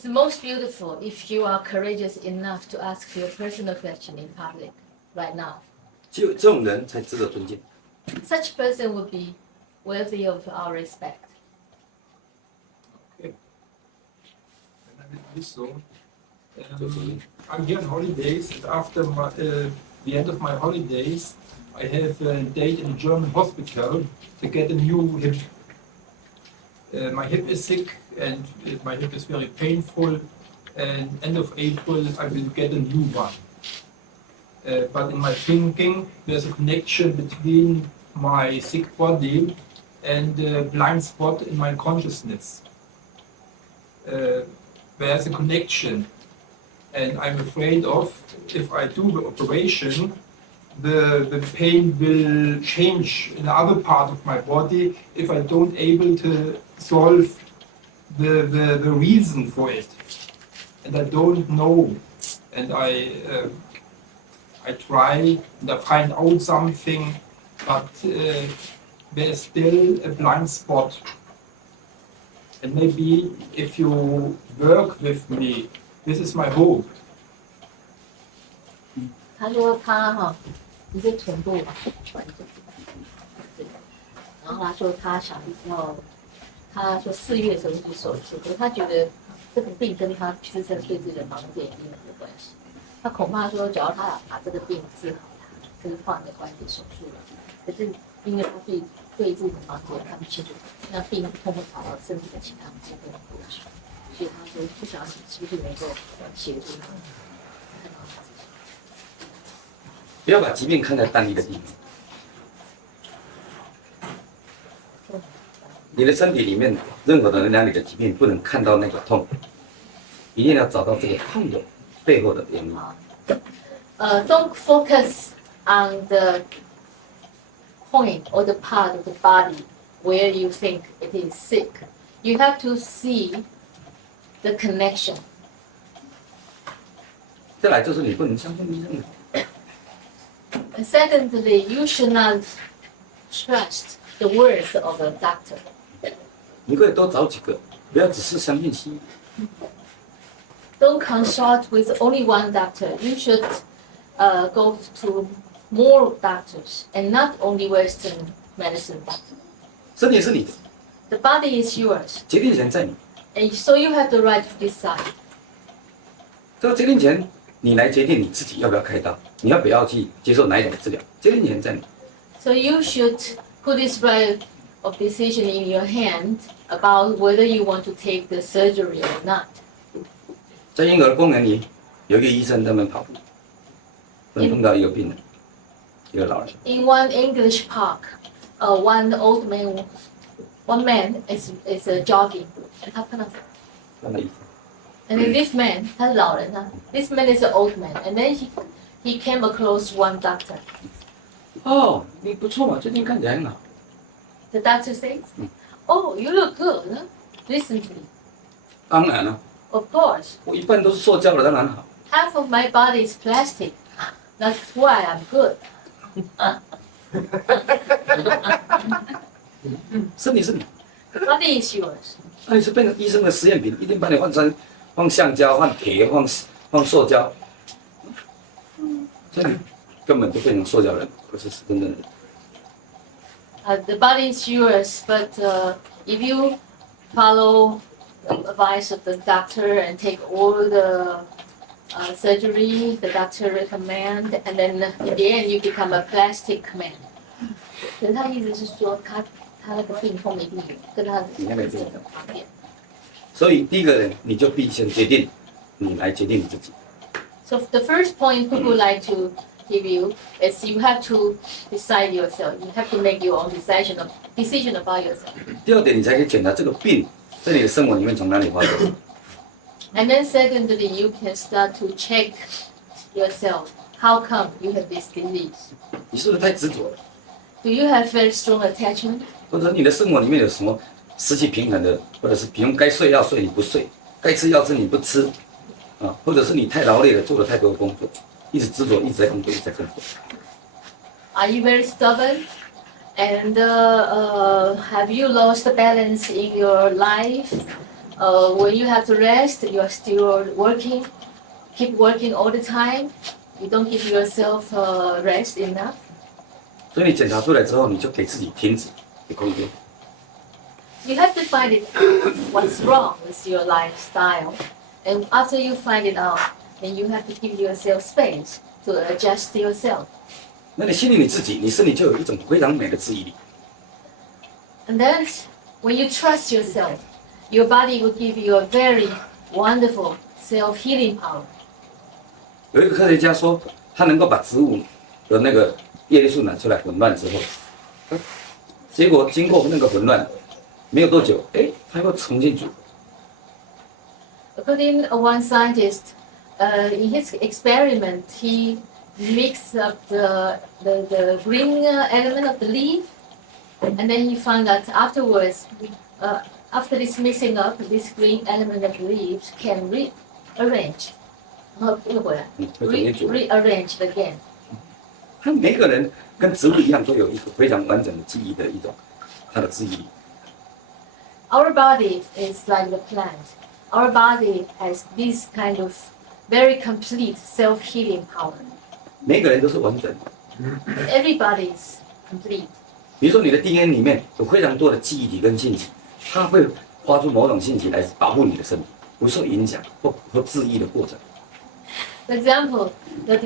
It's most beautiful if you are courageous enough to ask your personal question in public right now. 只有这种人才值得尊敬。 Such person would be worthy of our respect. Okay. I'm here on holidays, and after the end of my holidays, I have a date in a German hospital to get a new hip. My hip is sick, and my hip is very painful, and end of April I will get a new one. But in my thinking, there's a connection between my sick body and the blind spot in my consciousness. There's a connection, and I'm afraid of, if I do the operation, the pain will change in the other part of my body if I don't able to solve the reason for it. And I don't know, and I try and I find out something, but there's still a blind spot. And maybe if you work with me, this is my hope. 他说他你是臀部嘛，对，然后他说他想要，他说4月的时候去手术，可是他觉得这个病跟他自身对自己的盲点一定有关系。他恐怕说，只要他把这个病治好，这个话没关系手术了。可是因为他对自己的盲点看不清楚，那病痛会跑到身体的其他部分过去，所以他说不晓得你是不是能够协助他看到他自己。不要把疾病看在单一的地方。你的身体里面任何的能量里的疾病，不能看到那个痛，一定要找到这个痛的背后的原因。Don't focus on the point or the part of the body where you think it is sick. You have to see the connection. 再来就是你不能相信医生的。And secondly, you should not trust the words of a doctor. 你可以多找几个，不要只是相信西医。Don't consult with only one doctor. You should go to more doctors and not only Western medicine doctor. 身体是你的， The body is yours, 决定权在你。 and so you have the right to decide. 这个决定权，你来决定你自己要不要开刀，你要不要去接受哪一种治疗，决定权在你。 So you should put this right of decision in your hand about whether you want to take the surgery or not. 在婴儿公园里，有一个医生在那边跑步，碰到一个病人，一个老人。In one English park, one man is jogging, and 他碰到 看到医生， and then this man, 他是老人啊 this man is an old man, and then he came across one doctor. 哦，你不错嘛，最近看起来很好。 The doctor says, "Oh, you look good. Huh? Listen to me. 当然了， Of course, 我一半都是塑胶的，当然好。 half of my body is plastic. That's why I'm good." 身体是你， The body is yours. 那你是变成医生的实验品，一定把你放橡胶、放铁、放塑胶，所以你根本就变成塑胶人，不是真正的人。 The body is yours, but if you follow the advice of the doctor and take all the surgery the doctor recommend, and then in the end you become a plastic man. 可是他意思是说，他那个病痛的病跟他自己的方面。所以第一个人，你就必先决定，你来决定你自己。 So the first point people like to give you is you have to decide yourself. You have to make your own decision about yourself. 第二点，你才可以检查这个病在你的生活里面从哪里发生。 And then secondly, you can start to check yourself. How come you have this disease? 你是不是太执着了？ Do you have very strong attachment? 或者你的生活里面有什么失去平衡的，或者是平衡该睡要睡你不睡，该吃要吃你不吃，啊，或者是你太劳累了，做了太多的工作，一直执着，一直在工作，一直在工作。 Are you very stubborn? And have you lost the balance in your life? when you have to rest, you are still working, keep working all the time. You don't give yourself rest enough. 所以你检查出来之后，你就给自己停止的空间。 You have to find it what's wrong with your lifestyle, and after you find it out, then you have to give yourself space to adjust yourself. 那你信任你自己，你身体就有一种非常美的记忆力。 And then, when you trust yourself, your body will give you a very wonderful self-healing power. 有一个科学家说，他能够把植物的那个叶绿素拿出来混乱之后，结果经过那个混乱，没有多久，它又重新组合。 According to one scientist, in his experiment, he mixed up the green element of the leaf, and then he found that afterwards, after this mixing up, this green element of the leaves can rearrange. Rearrange again. 他每个人跟植物一样，都有一个非常完整的记忆的一种他的记忆力。 Our body is like the plant. Our body has this kind of very complete self-healing power. 每个人都是完整的。 Everybody is complete. 比如说你的 DNA 里面有非常多的记忆体跟信息，它会发出某种信息来保护你的身体，不受影响或治愈的过程。 For example, the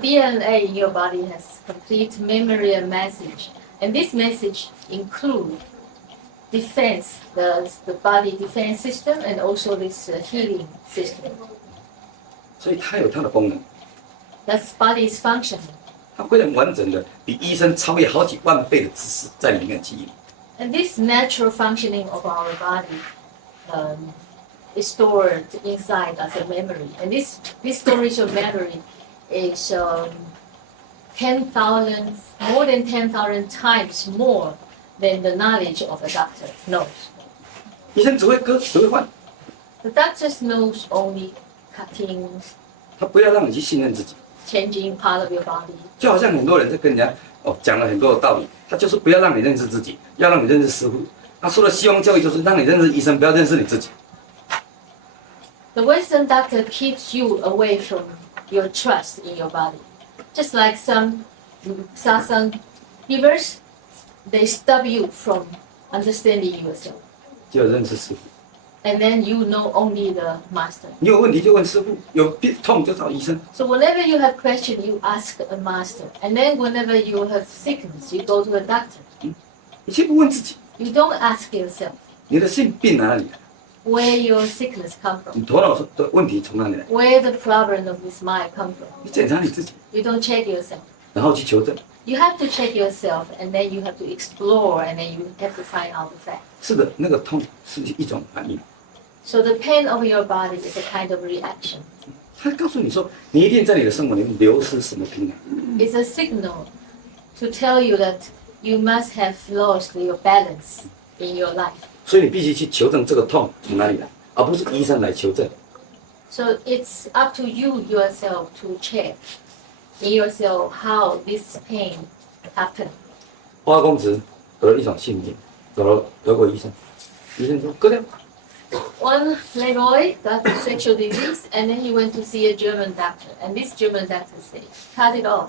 DNA in your body has complete memory and message, and this message includes defense, the body defense system, and also this healing system. 所以它有它的功能， That's body's functioning. 它非常完整的，比医生超越好几万倍的知识在里面的记忆。 And this natural functioning of our body is stored inside as a memory. And this storage of memory is 10,000, more than 10,000 times more than the knowledge of a doctor knows. 医生只会割，只会换， The doctor knows only cutting, 他不要让你去信任自己。 changing part of your body. 就好像很多人在跟人家讲了很多的道理，他就是不要让你认识自己，要让你认识师傅。他说的希望教育就是让你认识医生，不要认识你自己。 The Western doctor keeps you away from your trust in your body. Just like some Satsang givers, they stop you from understanding yourself. 就要认识师傅。 And then you know only the master. 你有问题就问师傅，有病痛就找医生。 So whenever you have question, you ask a master. And then whenever you have sickness, you go to a doctor. 你先不问自己， You don't ask yourself 你的病哪里来？ where your sickness come 你 from, 头脑的问题从哪里来？ where the problem of this mind come from. 你检查你自己， You don't check yourself. 然后去求证。 You have to check yourself, and then you have to explore, and then you have to find out the fact. 是的，那个痛是一种反应， So the pain of your body is a kind of reaction. 他告诉你说，你一定在你的生活里面流失什么平衡。 It's a signal to tell you that you must have lost your balance in your life. 所以你必须去求证这个痛从哪里来，而不是医生来求证。 So it's up to you yourself to check in yourself how this pain happened. 花公子得了一种性病，找了德国医生，医生说割掉。 One playboy got sexual disease, and then he went to see a German doctor, and this German doctor said, cut it off.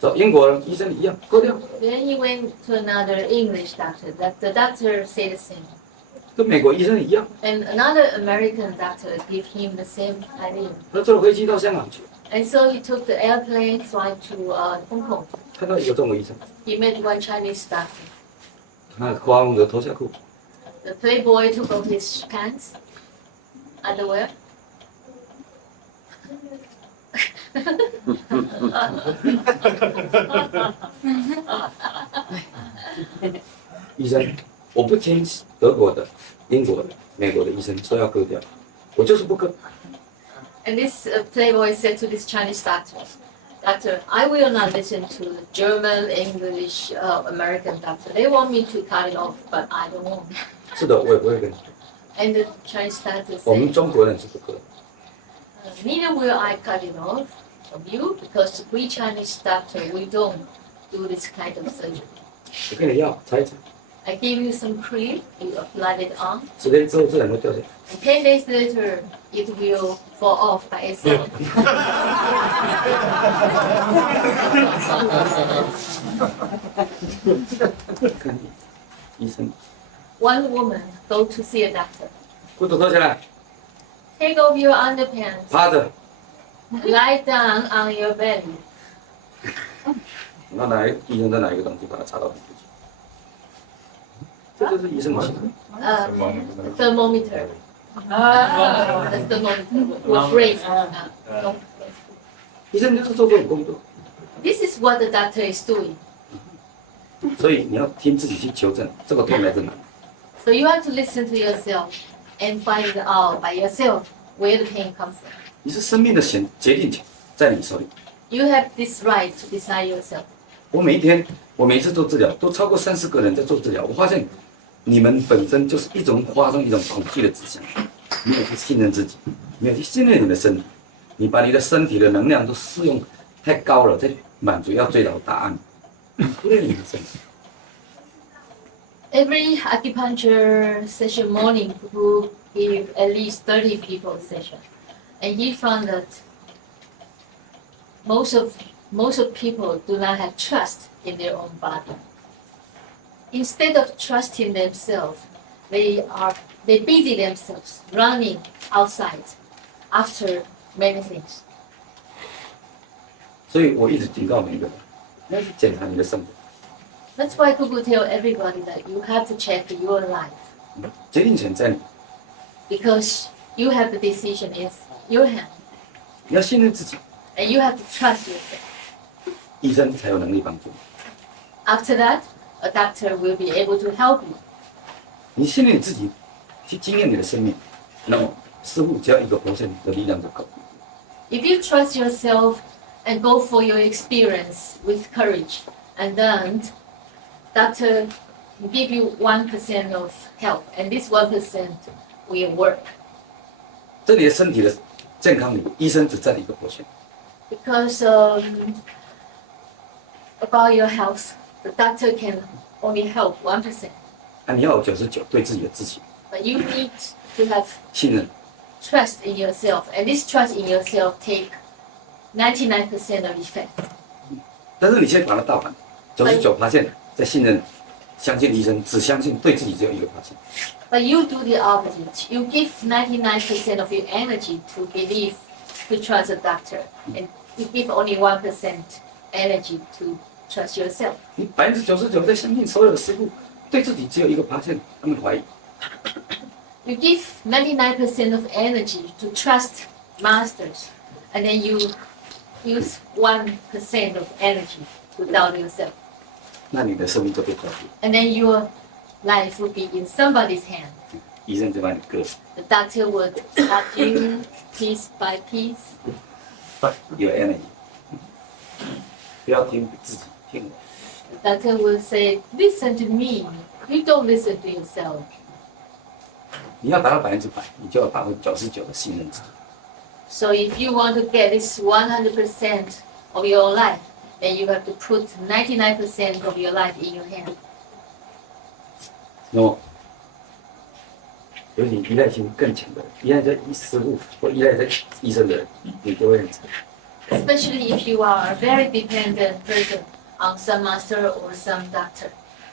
找英国人医生一样割掉， Then he went to another English doctor. That the doctor said the same. 跟美国医生一样。 And another American doctor gave him the same idea. 他坐了飞机到香港去， And so he took the airplane flight to Hong Kong. 看到一个中国医生， He met one Chinese doctor. 他花公子脱下裤， The playboy took off his pants, underwear. 医生，我不听德国的、英国的、美国的医生说要割掉，我就是不割。 And this playboy said to this Chinese doctor, Doctor, I will not listen to the German, English, American doctor. They want me to cut it off, but I don't want. 是的，我也不会跟你。 And the Chinese doctor 我们 said, 中国人是不割的。 Neither will I cut it off from you, because we Chinese doctor, we don't do this kind of surgery. 我给你药，擦一擦。I give you some cream, you apply it on. 10天之后自然会掉下来。 And 10 days later, it will fall off by itself. 看医生， One woman go to see a doctor. 裤子脱下来， Take off your underpants. 趴着。 Lie down on your belly. 然后医生再拿一个东西把它插到你肚子。这就是医生的行为。Thermometer. The thermometer will raise. 医生就是做这种工作， This is what the doctor is doing. 所以你要听自己去求证，这个痛来自哪里。 So you have to listen to yourself and find it out by yourself where the pain comes from. 你是生命的决定权在你手里。 You have this right to decide yourself. 我每一次做治疗，都超过30个人在做治疗。我发现你们本身就是一种发生一种恐惧的指向，没有去信任自己，没有去信任你的身体，你把你的身体的能量都适用太高了，在满足要追找答案，忽略你的身体。 Every acupuncture session morning, Cuckoo give at least 30 people a session, and he found that most of people do not have trust in their own body. Instead of trusting themselves, they busy themselves running outside after many things. 所以我一直警告每个人，要去检查你的生活。 That's why Cuckoo tell everybody that you have to check your life 决定权在你， because you have the decision in your hand, 你要信任自己， and you have to trust yourself. 医生才有能力帮助你。 After that, a doctor will be able to help you. 你信任你自己，去经验你的生命，那么似乎只要1%的力量就够。 If you trust yourself and go for your experience with courage, and then doctor will give you 1% of help, and this 1% will work. 这里的身体的健康里，医生只占1%。 Because about your health, the doctor can only help 1%. 啊，你要有99对自己的自信、 But you need to have 信任。 trust in yourself, and this trust in yourself take 99% of effect. 但是你先把它倒反，99%在信任、相信医生，只相信对自己只有1%。 But you do the opposite. You give 99% of your energy to believe, to trust the doctor, and you give only 1% energy to trust yourself. 你99%在相信所有的师傅，对自己只有1%，他们怀疑。 You give 99% of energy to trust masters, and then you use 1% of energy to doubt yourself. 那你的生命就被抓住， And then your life will be in somebody's hand. 医生就把你割死。 The doctor would cut you piece by piece. 有 energy， 不要听自己，听我。 The doctor will say, listen to me. You don't listen to yourself. 你要达到100%，你就要达到99%的信任自己。 So if you want to get this 100% of your life, then you have to put 99% of your life in your hand. 那么，有你依赖性更强的人，依赖在师傅或依赖在医生的人，你就会很惨。 Especially if you are a very dependent person on some master or some doctor,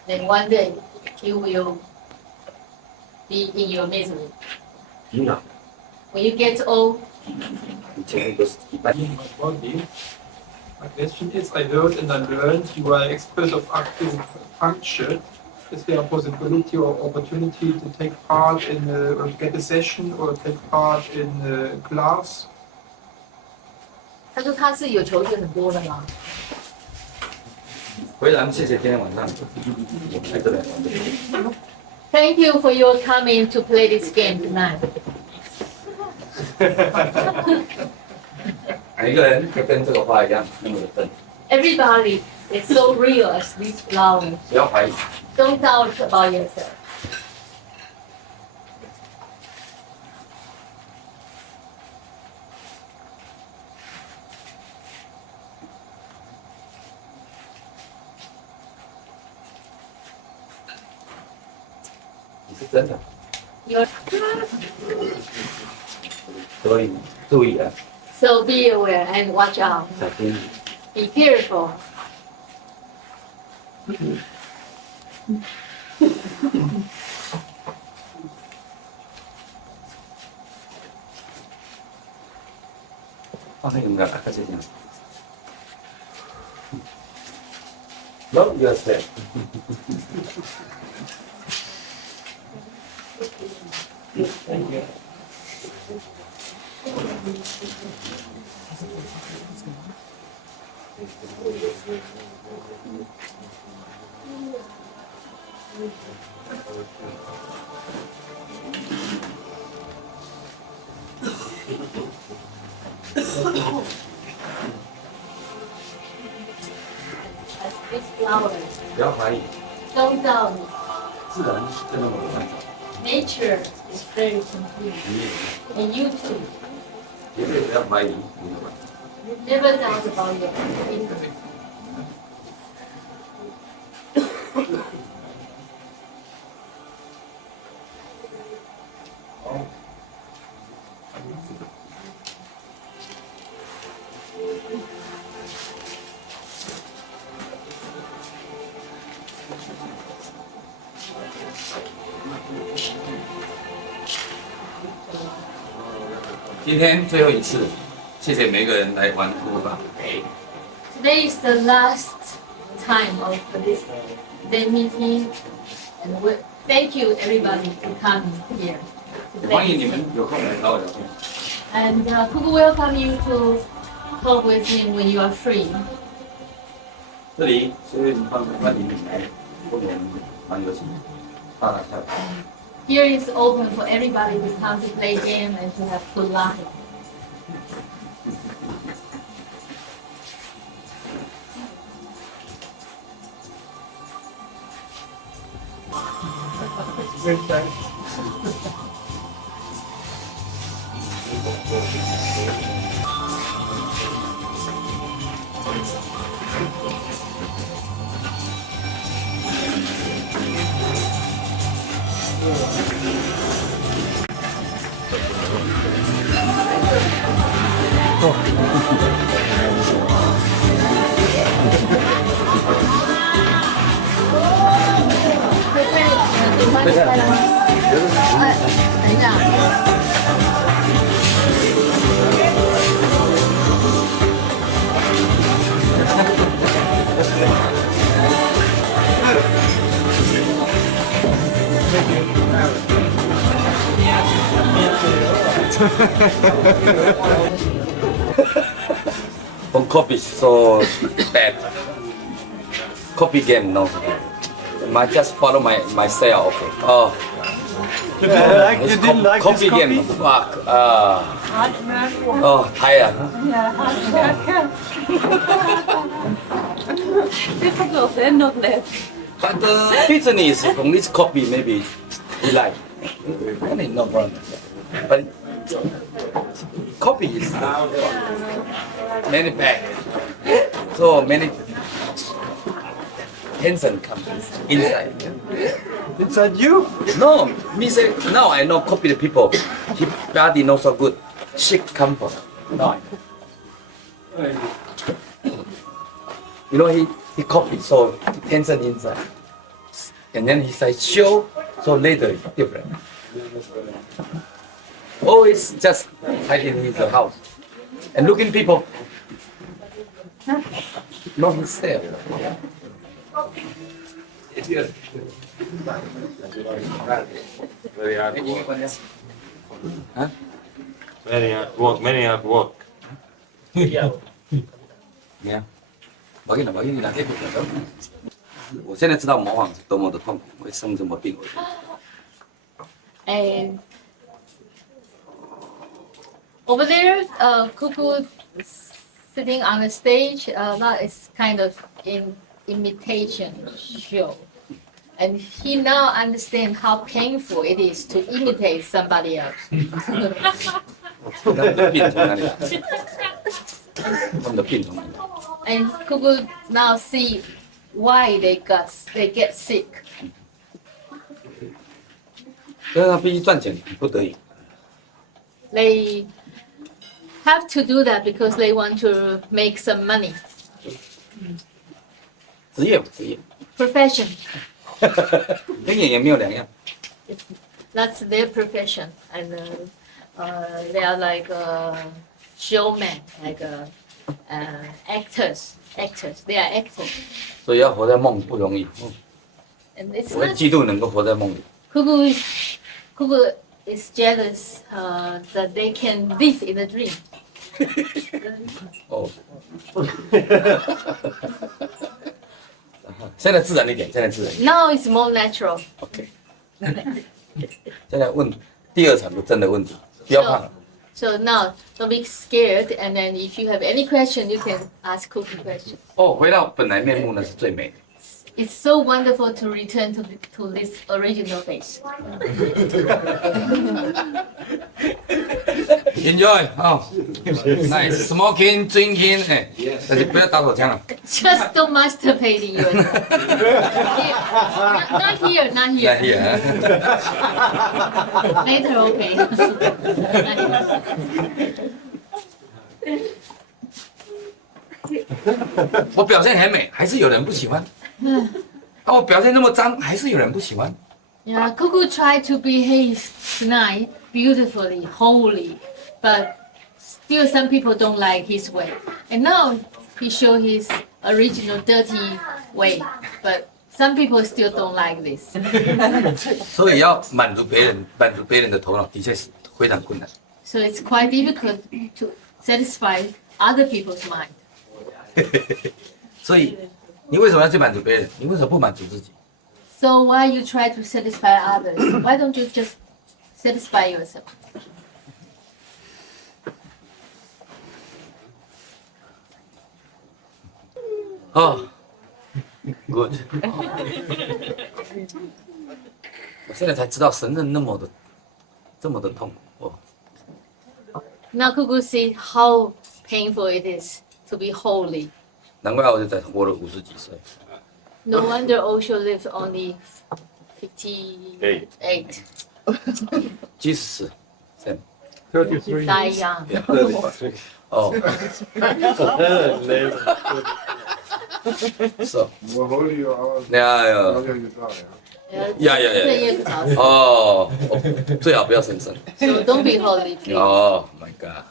then one day you will be in your misery. 你老， When you get old, 你前面都是一半。 in my body. My question is, I heard and I learned you are expert of acupuncture. Is there a possibility or opportunity to take part in or get a session or take part in a class? 他说他是有求学很多的嘛。非常谢谢今天晚上我们来这边玩这个。 Thank you for your coming to play this game tonight. 每一个人就跟这个花一样那么的真， Everybody is so real as this flower. 不要怀疑。 Don't doubt about yourself. 你是真的， You're 所以注意啊， so be aware and watch out. 小心。 Be careful. 啊，那个没有，开始讲。Love yourself. Thank you. As these flowers, 不要怀疑， don't doubt it. 自然就那么完整。 Nature is very complete. 你 And you too. 绝对不要怀疑你的完整。 Never doubt about your ability. Oh. 今天最后一次，谢谢每个人来玩酷吧。 Today is the last time of this Zen meeting, and thank you everybody for coming here. 欢迎你们有空来找我聊天。 And Cuckoo welcome you to talk with him when you are free. 这里所以欢迎你来跟我们玩游戏，大大小小。 Here is open for everybody to come to play game and to have good laugh. Don't copy so bad. Copy game, no. I just follow myself. Okay. Oh. You didn't like Copy this game. Fuck. Oh, tired. Difficult and not less. But the business from this copy maybe he like. No problem. But copy is many bad. So many tension comes inside. Inside you? No, me say now I know copy the people. His body not so good. Sick come from. No. You know he copy so tension inside. And then he say show so later it's different. Always just hiding in his house. And looking people. Not himself. It's good. Very hard Anyone work. else? Huh? Very hard work. Very hard work. Yeah. 我跟你讲，你两天不可能。我现在知道模仿是多么的痛苦，会生这么病。 And over there, Cuckoo sitting on the stage, that is kind of imitation show. And he now understands how painful it is to imitate somebody else. 他们的病从哪里来？他们的病从哪里来？ And Cuckoo now see why they get sick. 但是他必须赚钱，不得已。 They have to do that because they want to make some money. 职业职业， Profession. 跟演员没有两样。 That's their profession. And they are like showmen, like actors. Actors. They are actors. 所以要活在梦不容易。 And it's 我会 not 嫉妒能够活在梦里。 Cuckoo is jealous that they can live in a dream. 哦。现在自然一点，现在自然一点。 Now it's more natural. OK。现在问第二场的真的问题，不要怕。 So now don't be scared. And then if you have any question, you can ask Cuckoo questions. 哦，回到本来面目那是最美的。 It's so wonderful to return to this original face. Enjoy 哦 ，nice smoking drinking 哎，但是不要打手枪了。 Just don't masturbate yourself. Not here, not 那 here. 也 Later, okay. Not here. 我表现很美，还是有人不喜欢。啊，我表现那么脏，还是有人不喜欢。 Yeah, Cuckoo tried to behave tonight beautifully, holy, but still some people don't like his way. And now he showed his original dirty way, but some people still don't like this. 所以要满足别人的头脑，的确是非常困难。 So it's quite difficult to satisfy other people's mind. 所以你为什么要去满足别人？你为什么不满足自己？ So why you try to satisfy others? Why don't you just satisfy yourself? 哦 ，good。我现在才知道神人这么的痛哦。 Now Cuckoo see how painful it is to be holy. 难怪我就才活了50几岁。 No wonder Osho lived only 58. 即使是这样 33. Die young. 哦，是哦， Well, how old you are? 呀 How 呀 young you die? 呀呀这呀！夜早死。哦，最好不要生生。 So don't be holy, please. 哦，My God！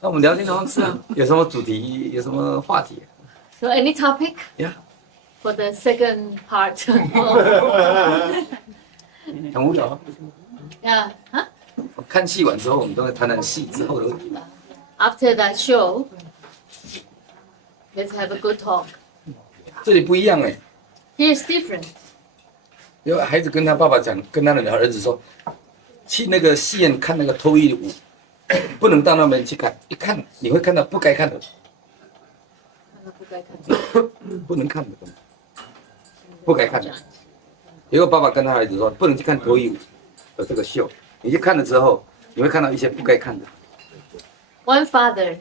那我们聊天的方式啊，有什么主题，有什么话题 So any topic 呀？ for the second part? 很无聊啊。 Yeah. Huh? 看戏完之后，我们都会谈谈戏之后的问题。 After that show, let's have a good talk. 这里不一样哎， Here's different. 有孩子跟他爸爸讲，跟他的儿子说，去那个戏院看那个脱衣舞，不能到那边去看，一看你会看到不该看的，不能看的东西，不该看的。有个爸爸跟他儿子说，不能去看脱衣舞的这个秀，你去看了之后，你会看到一些不该看的。 One father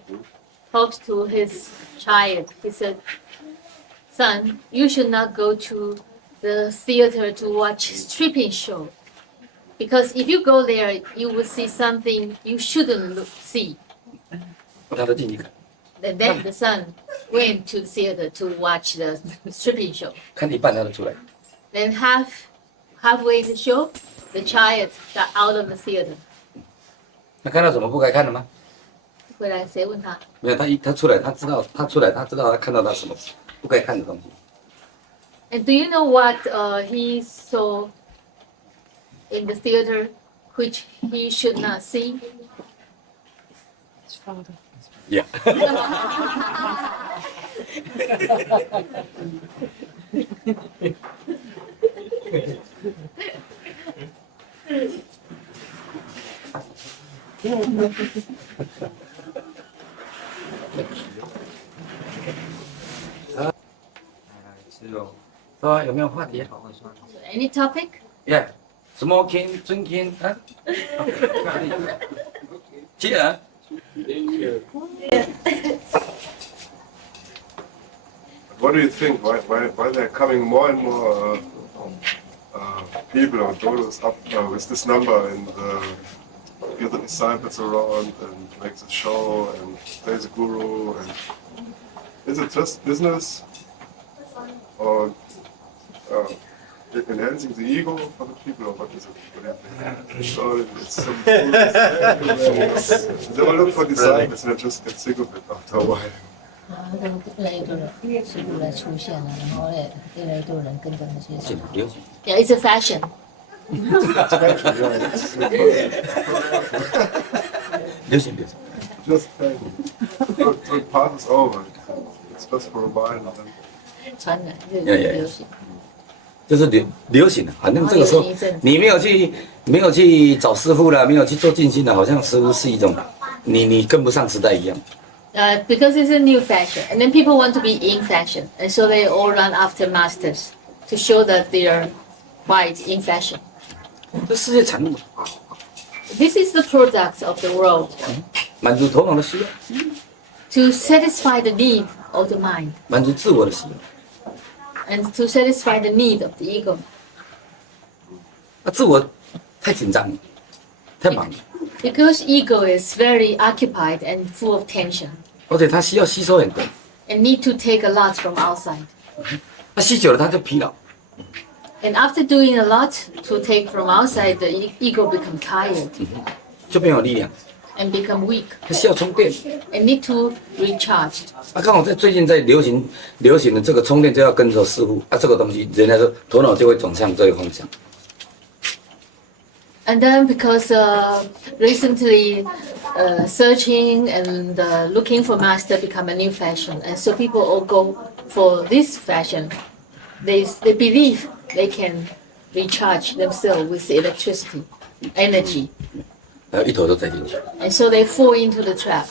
talks to his child. He said, "Son, you should not go to the theater to watch stripping show, because if you go there, you will see something you shouldn't see." 他都进去看， And then the son went to the theater to watch the stripping show. 看一半他就出来。 Then halfway the show, the child got out of the theater. 他看到什么不该看的吗？回来谁问他？没有，他出来，他知道他看到他什么不该看的东西。 And do you know what he saw in the theater, which he should not see? Yeah. 说有没有话题 Any topic? ？Yeah. Smoking, drinking 啊？记得。what do you think? Why they're coming more and more people or donors up with this number and get the disciples around and make the show and play the guru? And is it just business or enhancing the ego for the people, or what is it? So it's some they will look for disciples and just get sick of it after a while. 然后越来越多人师傅来出现了，然后越来越多人跟着那些师傅。Yeah, it's a fashion. 流行。 Just so it passes over. It's just for a while. 传染流行。就是流行的，反正这个时候你没有去找师傅了，没有去做静心的，好像似乎是一种你跟不上时代一样。Because it's a new fashion, and then people want to be in fashion, and so they all run after masters to show that they are quite in fashion. 这世界产物， This is the product of the world 满足头脑的需要， to satisfy the need of the mind 满足自我的需要。 and to satisfy the need of the ego. 自我太紧张了，太忙了， Because ego is very occupied and full of tension 而且它需要吸收很多， and need to take a lot from outside. 它吸久了它就疲劳， And after doing a lot to take from outside, the ego become tired 就没有力量， and become weak 它需要充电。 and need to recharge. 刚好最近在流行的这个充电就要跟着师傅这个东西，人家说头脑就会转向这个方向。 And then because recently searching and looking for master become a new fashion, and so people all go for this fashion. They believe they can recharge themselves with electricity, energy, 然后一头都栽进去。 and so they fall into the trap.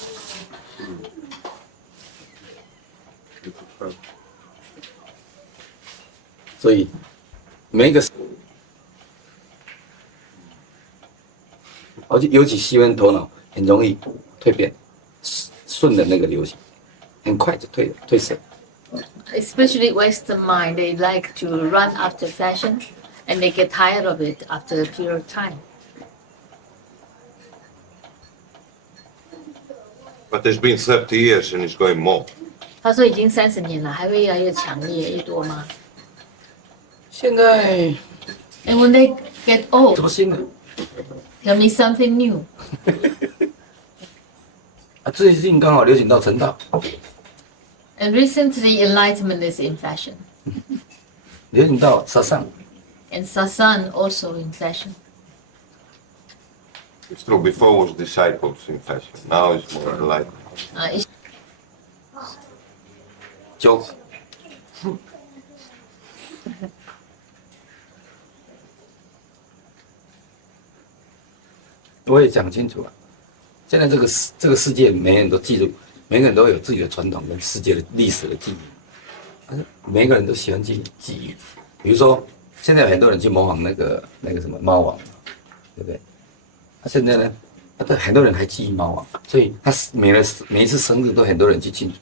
所以每一个，尤其西方头脑很容易蜕变，顺着那个流行，很快就褪色。 Especially Western mind, they like to run after fashion, and they get tired of it after a period of time. But it's been 30 years and it's going more. 他说已经30年了，还会越来越强烈越多吗？现在 And when they get 什 old, 么新的？ tell me something new. 最近刚好流行到成道， And recently, enlightenment is in fashion, 流行到沙上， and Satsang also in fashion. It's true, before was disciples in fashion, now it's more enlightenment. 就我也讲清楚了。现在这个世界，每个人都记住，每个人都有自己的传统跟世界的历史的记忆，每个人都喜欢记忆。比如说，现在有很多人去模仿那个什么猫王，对不对？现在呢，很多人还记忆猫王，所以他每一次生日都很多人去庆祝。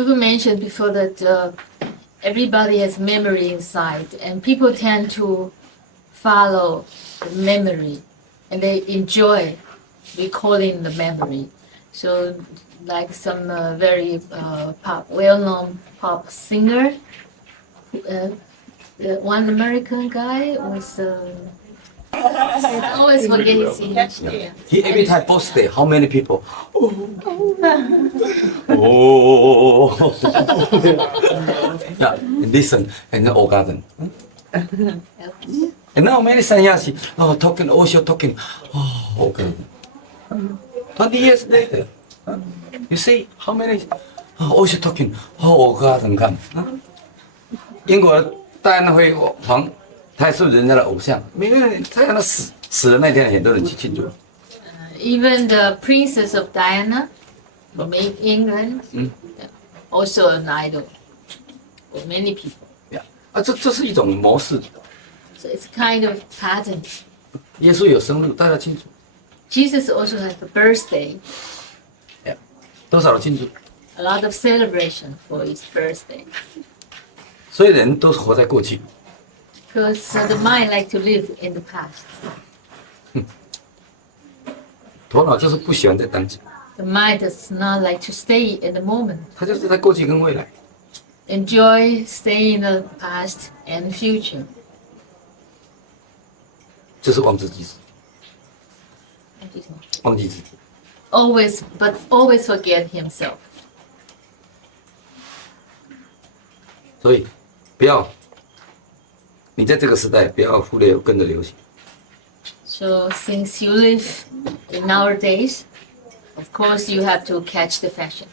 Cuckoo mentioned before that everybody has memory inside, and people tend to follow the memory, and they enjoy recalling the memory. So, like some very well-known pop singer, one American guy was. I always forget his English name. He every time posted how many people. Oh. Yeah, listen and orgasm. And now many sannyasis, talking, also talking. Oh, okay. 20 years later, you see how many also talking. Oh, orgasm come. 英国戴安娜辉皇，他也是人家的偶像。每个人戴安娜死的那天，很多人去庆祝。 Even the Princess of Diana from England, also an idol for many people. 这是一种模式。 So it's kind of pattern. 耶稣有生日，大家庆祝。 Jesus also has a birthday. 多少人庆祝？ a lot of celebration for his birthday. 所以人都是活在过去， Because the mind like to live in the past. 头脑就是不喜欢在当下， The mind does not like to stay in the moment. 他就是在过去跟未来。 Enjoy staying in the past and future. 这是忘自己，忘记自己。 Always, but always forget himself. 所以不要，你在这个时代不要忽略跟着流行。 So since you live in nowadays, of course you have to catch the fashion.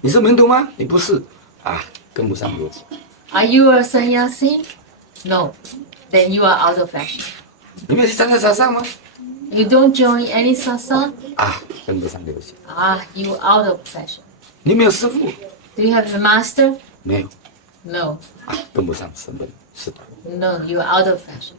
你是门徒吗？你不是啊，跟不上流行。 Are you a sannyasi? No. Then you are out of fashion. 你没有去参加沙上吗？ You don't join any satsang? 啊，跟不上流行。 You out of fashion. 你没有师傅？ Do you have a master? 没有 No. 啊，跟不上身份时代。 No, you are out of fashion.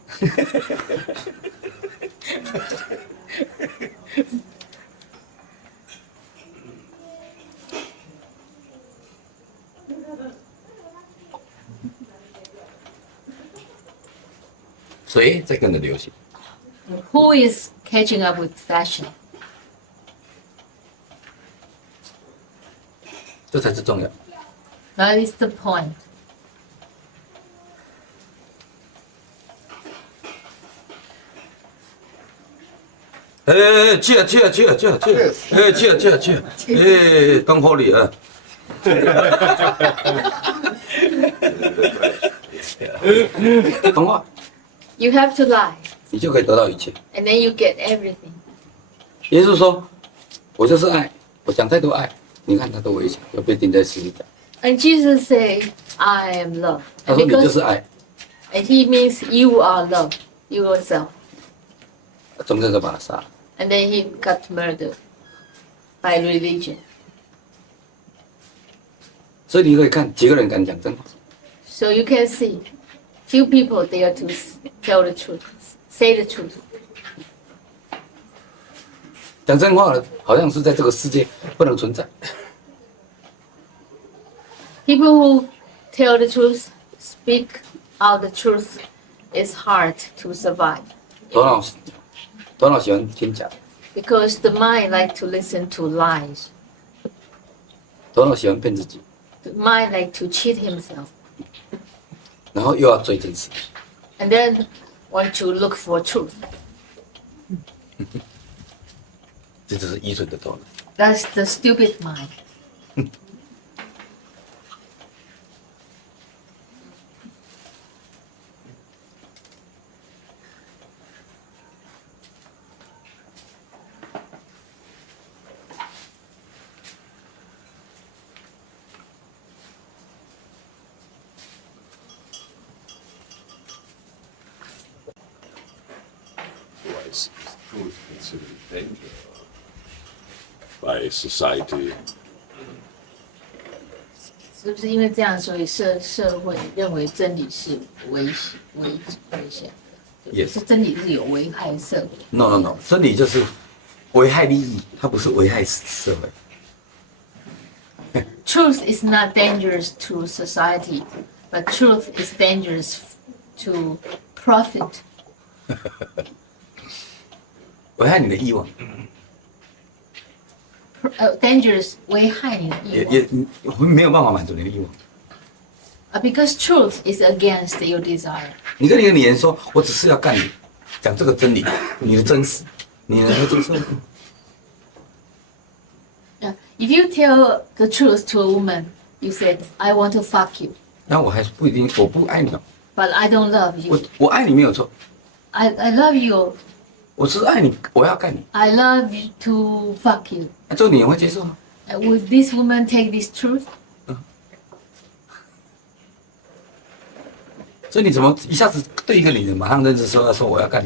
谁在跟着流行？ Who is catching up with fashion? 这才是重要。 That is the point. 哎，去啊去啊去啊去啊去啊！哎，去啊去啊去啊！哎，东坡里啊！懂话， You have to lie, 你就可以得到一切。 and then you get everything. 耶稣说：“我就是爱，我讲太多爱，你看他的微笑要被钉在十字架。 And Jesus said, I am love. ”他 And 说：“你就是 because 爱。 and he means you are love, you yourself. ”中间就把他杀了。 And then he got murdered by religion. 所以你可以看几个人敢讲真话。 So you can see few people dare to tell the truth, say the truth. 讲真话的，好像是在这个世界不能存在。 People who tell the truth, speak out the truth, is hard to survive 头脑喜欢听假的， because the mind like to listen to lies. 头脑喜欢骗自己， The mind like to cheat himself, 然后又要追真实。 and then want to look for truth. 这就是愚蠢的头脑。 That's the stupid mind. Why is truth considered a danger by society? 是不是因为这样，所以社会认为真理是危险的？ Yes 是真理是有危害社会。 No no no，真理就是危害利益，它不是危害社会。 Truth is not dangerous to society, but truth is dangerous to profit. 危害你的欲望， Dangerous 危害你的欲望。也没有办法满足你的欲望。 Because truth is against your desire. 你跟你的女人说，我只是要干你，讲这个真理，你的真实，你能够接受吗？ Yeah. If you tell the truth to a woman, you said, "I want to fuck you," 那我还是不一定，我不爱你哦， but I don't love you. 我爱你没有错， I love you. 我只是爱你，我要干你， I love you to fuck you. 那这个女人会接受吗？ Would this woman take this truth? 所以你怎么一下子对一个女人马上认识说要说我要干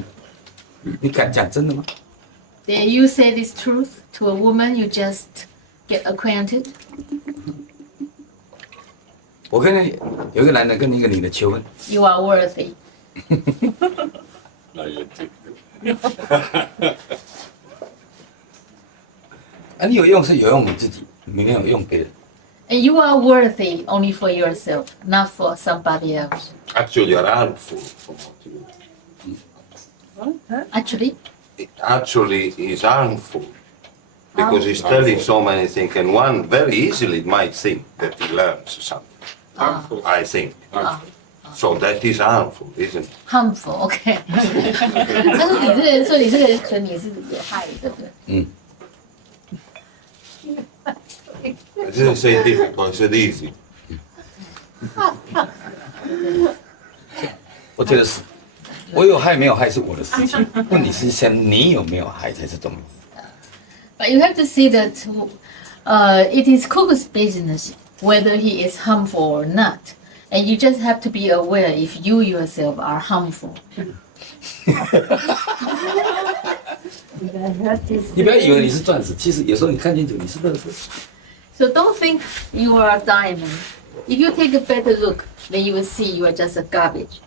你？你敢讲真的吗？ Then you say this truth to a woman you just get acquainted. 我跟有一个男的跟一个女的求婚， You are worthy. Now you take 啊，你有用是有用你自己，没有用别人。And you are worthy only for yourself, not for somebody else. Actually, you're harmful from what you Actually, it actually is harmful because he's telling so many things, and one very easily might think that he learns something. Harmful. I think. So that is harmful, isn't it? harmful. OK 他说你这个人说你这个人可能你是有害的，对不对？ I didn't say difficult, I said easy. 我觉得是，我有害没有害是我的事情，问题是先你有没有害才是重要。 But you have to see that it is Cuckoo's business whether he is harmful or not. And you just have to be aware if you yourself are harmful. 你不要以为你是钻石，其实有时候你看清楚你是垃圾。 So don't think you are a diamond. If you take a better look, then you will see you are just a garbage.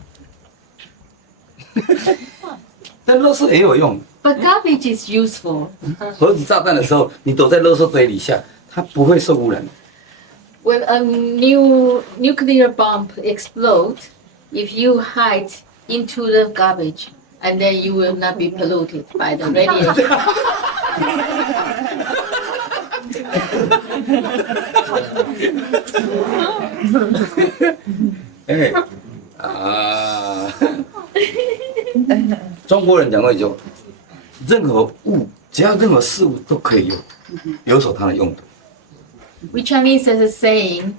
但垃圾也有用， But garbage is useful. 核子炸弹的时候，你躲在垃圾堆底下，它不会受污染。 When a new nuclear bomb explodes, if you hide into the garbage, and then you will not be polluted by the radiation. 哎啊！中国人讲过一句话，任何物只要任何事物都可以有所它的用途。 We Chinese has a saying,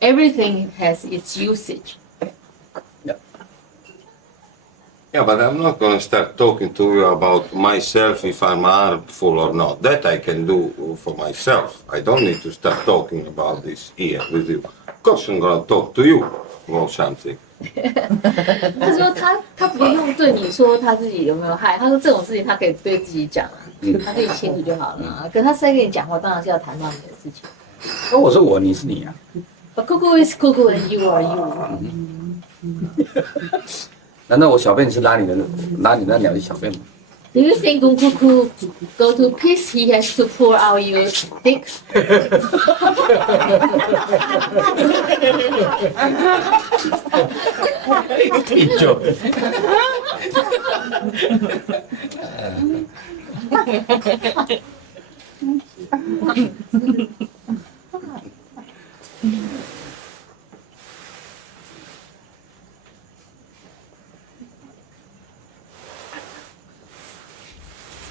everything has its usage. Yeah, but I'm not going to start talking to you about myself if I'm harmful or not. That I can do for myself. I don't need to start talking about this here with you. Of course I'm going to talk to you or something. 他说他不用对你说他自己有没有害，他说这种事情他可以对自己讲啊，他自己清楚就好了啊。可他是在跟你讲话，当然是要谈到你的事情。那我说我，你是你啊。 But Cuckoo is Cuckoo and you are you. 难道我小便是拉你的鸟的小便吗？ Do you think when Cuckoo go to piss, he has to pour out your dick? 挺久。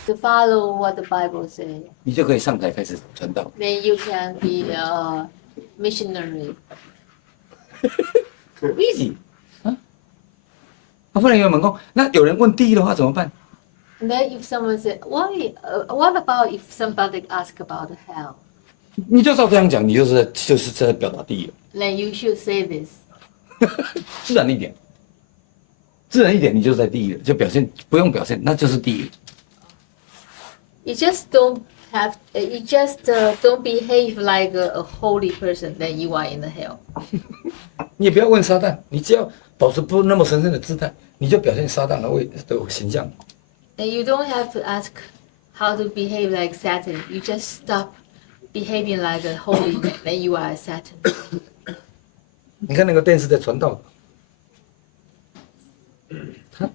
To follow what the Bible says, 你就可以上台开始传道。 then you can be a missionary. easy 啊！不然有人问讲，那有人问第一的话怎么办？ And then if someone said, what about if somebody ask about hell? 你就照这样讲，你就是在表达第一了。 Then you should say this. 自然一点，自然一点，你就在第一了，就表现不用表现，那就是第一了。 You just don't don't behave like a holy person, then you are in the hell. 你也不要问撒旦，你只要保持不那么神圣的姿态，你就表现撒旦的形象。 And you don't have to ask how to behave like Satan. You just stop behaving like a holy man, then you are a Satan. 你看那个电视在传道，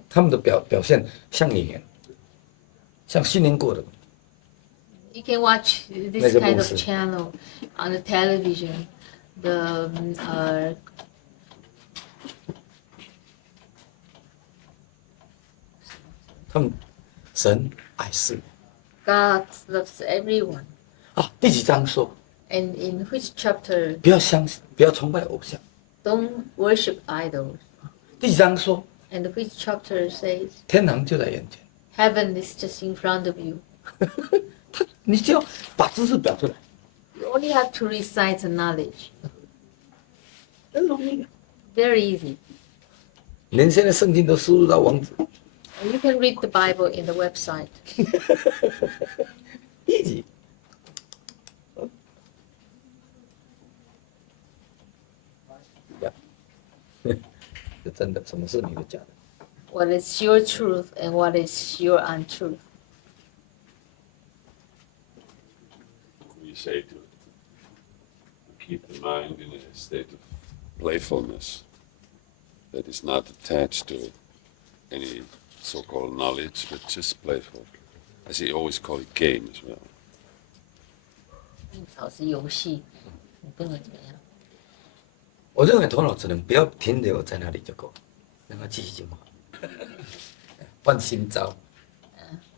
他们的表现像演员，像训练过的。 You can watch this kind of channel on the television.神爱世 God loves everyone. 啊，第几章说 And in which chapter 不要崇拜偶像？ don't worship idols? 第几章说 And which chapter says 天堂就在眼前？ heaven is just in front of you? 你只要把知识表出来， You only have to recite the knowledge. 很容易的。 Very easy. 连现在圣经都输入到网址 And you can read the Bible in the website. ，easy。是真的，什么是你的假的？ What is your truth and what is your untruth? We say to keep the mind in a state of playfulness that is not attached to any so-called knowledge, but just playful. As he always called it, game as well. 老是游戏，你不能怎么样。我认为头脑只能不要停留在那里就够，让它继续进化，换新招，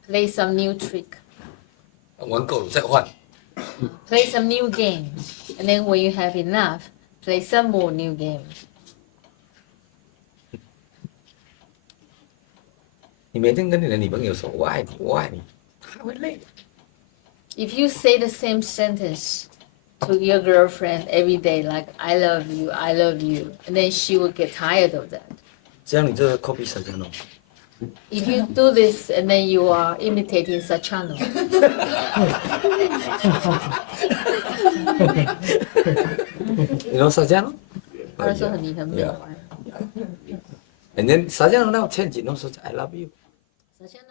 Play some new trick, 玩够了再换。 play some new game, and then when you have enough, play some more new game. 你每天跟你的女朋友说“我爱你，我爱你”，她会累。 If you say the same sentence to your girlfriend every day, like "I love you, I love you," and then she will get tired of that. 只要你这个 copy 撒娇弄， If you do this and then you are imitating Satsangs, 你说撒娇弄，他说你很美。 and then 撒娇弄 now change， no 说 I love you。 Satsangs